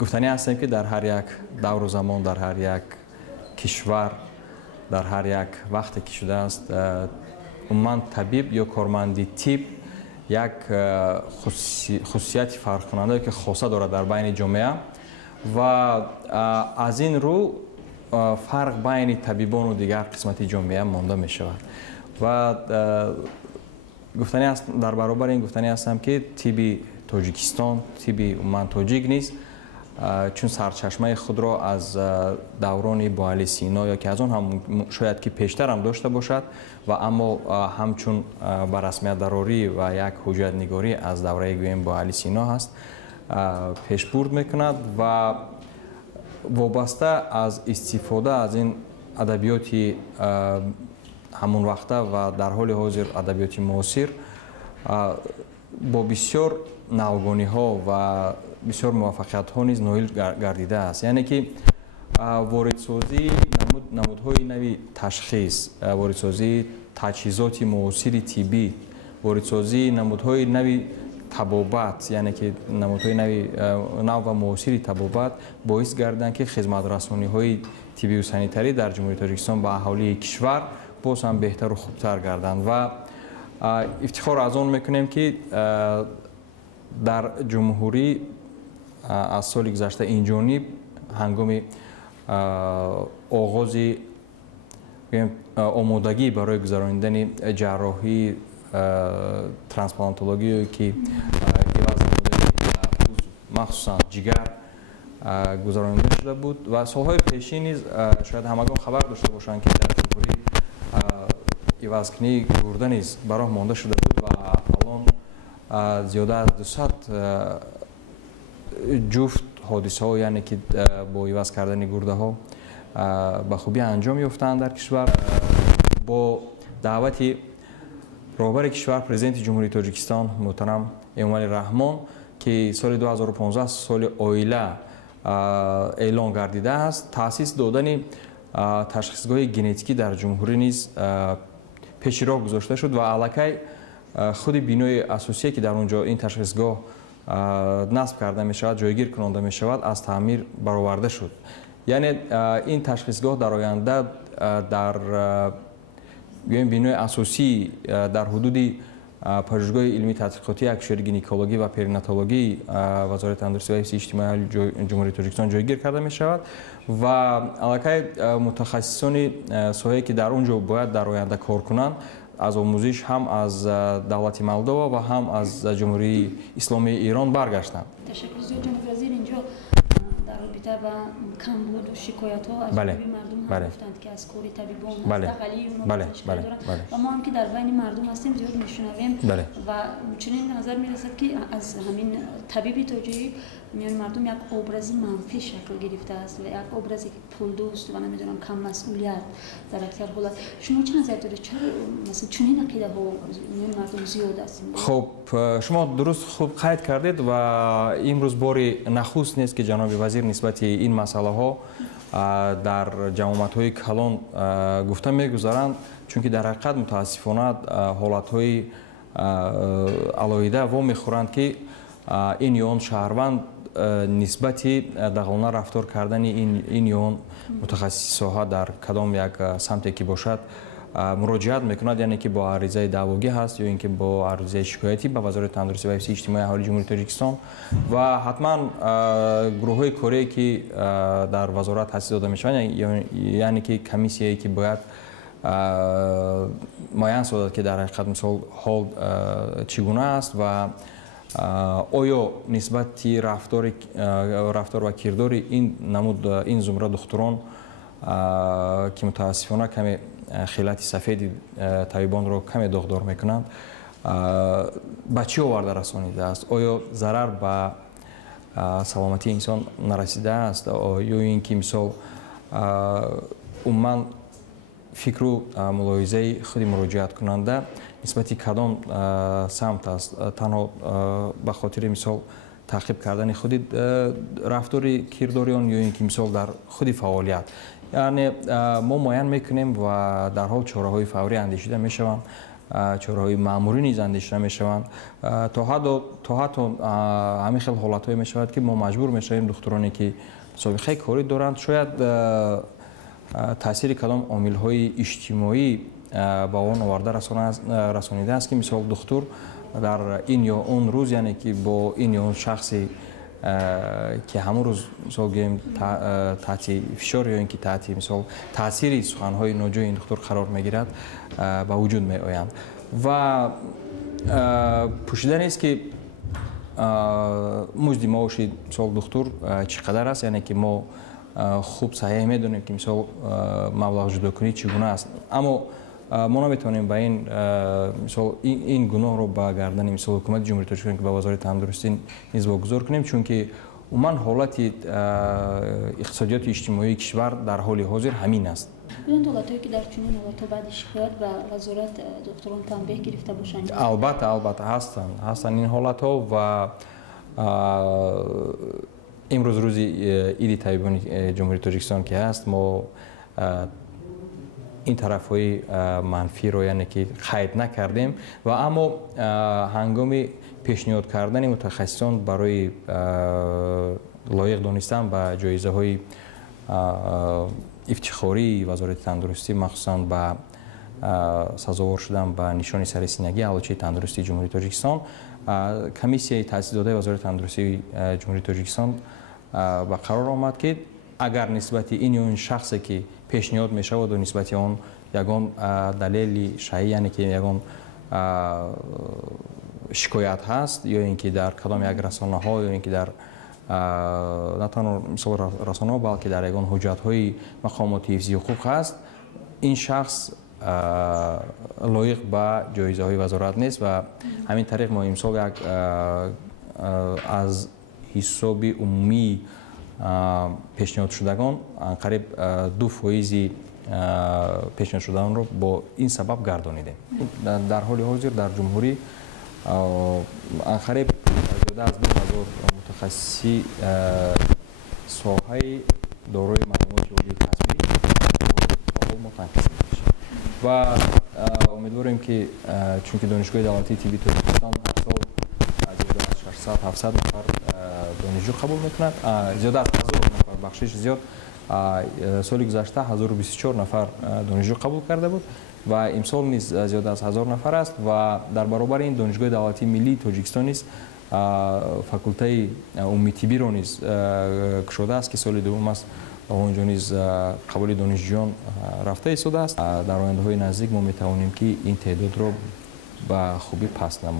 گفتنی هستیم که در هر یک دور و زمان، در هر یک کشور، در هر یک وقتی که شده است، عموما طبیب یا کارمندی طب یک خصوصیت فرق کننده که خاصه دارد در بین جامعه و از این رو فرق بین طبیبان و دیگر قسمت جامعه مانده می شود و گفتنی است در برابر این گفتنی هستم که طب تاجیکستان، طب عموما تاجیک نیست، چون سرچشمه خود را از دوران با علی سینا یا که از آن هم شاید که پیشتر هم داشته باشد و اما همچون بر رسمیت ضروری و یک حجت نگاری از دوره گویم با علی سینا هست پیشبرد میکند و وابسته از استفاده از این ادبیات همون وقته و در حال حاضر ادبیات معاصر با بسیار نوگانی ها و بسیار موفقیت ها نیز نایل گردیده است. یعنی که واردسازی نمودهای نوی تشخیص، واردسازی تجهیزات معاصر طبی، واردسازی نمودهای نوی طبابت، یعنی که نمودهای نوی نو معاصر طبابت باعث گردند که خدمت رسانی های طبی و سانیتری در جمهوری تاجیکستان با اهالی کشور باز هم بهتر و خوبتر گردند و افتخار از آن میکنیم که در جمهوری از سال گذشته این جانب هنگام آغاز آمادگی برای گذراندن جراحی ترانسپلانتولوژی که مخصوصا جگر گذرانده شده بود و سالهای پیشین نیز شاید همگان خبر داشته باشند که در جمهوری عوضکنی گرده نیز براه مانده شده بود و الان زیاده از 200 جفت حادثه ها، یعنی که با عوض کردن گرده ها به خوبی انجام یافتند در کشور. با دعوت رهبر کشور پرزیدنت جمهوری تاجیکستان محترم امامعلی رحمان که سال 2015 سال آیله اعلان گردیده است، تأسیس دادن تشخیصگاه ژنتیکی در جمهوری نیز پیش راه گذاشته شد و علاقه خود بینای اساسی که در اونجا این تشخیصگاه نصب کرده می شود، جایگیر کننده می شود، از تعمیر برآورده شد. یعنی این تشخیصگاه در آینده در بینای اساسی در حدود پژوهشگاه علمی تحقیقاتی اکشوری گینکولوژی و پریناتولوژی وزارت تندرستی و حفظ اجتماعی جمهوری تاجیکستان جایگیر کرده می شود و علاقه متخصصان ساحه‌ای که در اونجا باید در آینده کار کنند از آموزش هم از دولت مولداوا و هم از جمهوری اسلامی ایران برگشتند. تشکر زیاد جناب وزیر. اینجا در رابطه با کمبود و شکایت ها از مردم هم گفتند که از کار طبیبان دقلی اونا مشکل دارند و ما هم که در بین مردم هستیم زیاد میشنویم و چنین نظر میرسد که از همین طبیب تاجیک میان مردم یک ابراز منفی شکل گرفته است و یک ابرازی که پولدوست و نمیدونم کم مسئولیت در اکثر حالت. شما چه نظر دارید؟ چرا مثلا چنین عقیده ها میان مردم زیاد است؟ خب شما درست خوب قید کردید و امروز باری نخست نیست که جناب وزیر نسبت این مسئله ها در جمعیت های کلان گفته میگذارند، چون که در حقیقت متاسفانه حالت های علایده و میخورند که این یا آن شهروند نسبت دغلانه رفتار کردن این یا آن متخصصها در کدام یک سمتی که باشد مراجعت میکند، یعنی که با عریضه دعواگی هست یا اینکه با عریضه شکایتی به وزارت تندرستی و حفظ اجتماعی اهالی جمهوری تاجیکستان و حتما گروه های کاری که در وزارت تأسیس داده میشوند، یعنی که کمیسیایی که باید معین سازد که در حقیقت مثال حال چگونه است و آیا نسبت رفتار و کردار این نمود این زمره دختران که متاسفانه کمی خیلت سفید طبیبان را کمی داغدار میکنند به چی آورده رسانیده است؟ آیا ضرر به سلامتی انسان نرسیده است یا اینکه مثال عموما فکر و ملاحظه خود مراجعت کننده نسبت کدام سمت است؟ تنها به خاطر مثال تعقیب کردن خود رفتار کرداریان یا اینکه مثال در خود فعالیت، یعنی ما معین میکنیم و در حال چاره های فوری اندیشیده میشوند чораҳои маъмурӣ низ андешида мешаванд. То ҳатто ҳамин хел ҳолатҳое мешавад ки мо маҷбур мешавем духтуроне ки собиқаи корӣ доранд шояд таъсири кадом омилҳои иҷтимоӣ ба он оварда расонидааст ки мисол духтур дар ин ё он рӯз яъне ки бо ин ё он шахси ки ҳамон рӯз мисол гӯем таҳти фишор ё ин ки таҳти мисол таъсири суханҳои ноҷои ин духтур қарор мегирад ба вуҷуд меоянд. Ва пӯшида нест ки музди маоши мисол духтур чӣ қадар аст, яъне ки мо хуб саҳеҳ медонем ки мисол маблағ-ҷудокунӣ чӣ гуна аст, аммо мо наметавонем ба ин мисол ин гуноҳро ба гардани мисол ҳукумати ҷумҳурии Тоҷикистон ки ба вазорати тандурустӣ низ вогузор кунем, чунки умуман ҳолати иқтисодиёти иҷтимоии кишвар дар ҳоли ҳозир ҳамин аст. Бидон ҳолатҳое ки дар чунин ҳолатҳо баъди шикоят ба вазорат духтурон танбеҳ гирифта бошанд? Албатта ҳастанд ин ҳолатҳо ва имрӯз рӯзи иди табибони ҷумҳурии Тоҷикистон ки ҳаст, мо ин тарафҳои манфиро яъне ки қайд накардем ва аммо ҳангоми пешниҳод кардани мутахассисон барои лоиқ донистан ба ҷоизаҳои ифтихории вазорати тандурустӣ, махсусан ба сазовор шудан ба нишони сарисинагии аълочаи тандурустии ҷумҳурии Тоҷикистон, комиссияи таъсисдодаи вазорати тандурустии ҷумҳурии Тоҷикистон ба қарор омад ки агар нисбати ин ё ин шахсе ки пешниҳод мешаваду нисбати он ягон далели шаъӣ яъне ки ягон шикоят ҳаст ё ин ки дар кадом як расонаҳо ё ин ки дар на танҳо мисол расонаҳо балки дар ягон ҳуҷҷатҳои мақомоти ҳифзи ҳуқуқ ҳаст, ин шахс лоиқ ба ҷоизаҳои вазорат нест ва ҳамин тариқ мо имсол як аз ҳисоби умумии пешниҳодшудагон анқариб 2% пешниҳодшудаганро бо ин сабаб гардонидем. Дар ҳоли ҳозир дар ҷумҳурӣ анқариб зиёда аз 2000 мутахассиси соҳаи дорои маълумоти олии касбӣ мо танқис мешавад ва умедворем ки чунки донишгоҳи давлатии тиббии Тоҷикистон ҳар сол зиёда аз 600-700 нафар донишҷӯ қабул мекунад, зиёда аз 1000 нафар, бахшиш зиёд, соли гузашта 1024 нафар донишҷӯ қабул карда буд ва имсол низ зиёда аз 1000 нафар аст ва дар баробари ин донишгоҳи давлатии миллии Тоҷикистон низ факултаи умумитиббиро низ кушодааст ки соли дуввум аст онҷо низ қабули донишҷӯён рафта истодааст. Дар ояндаҳои наздик мо метавонем ки ин теъдодро ба хубӣ паст намоем.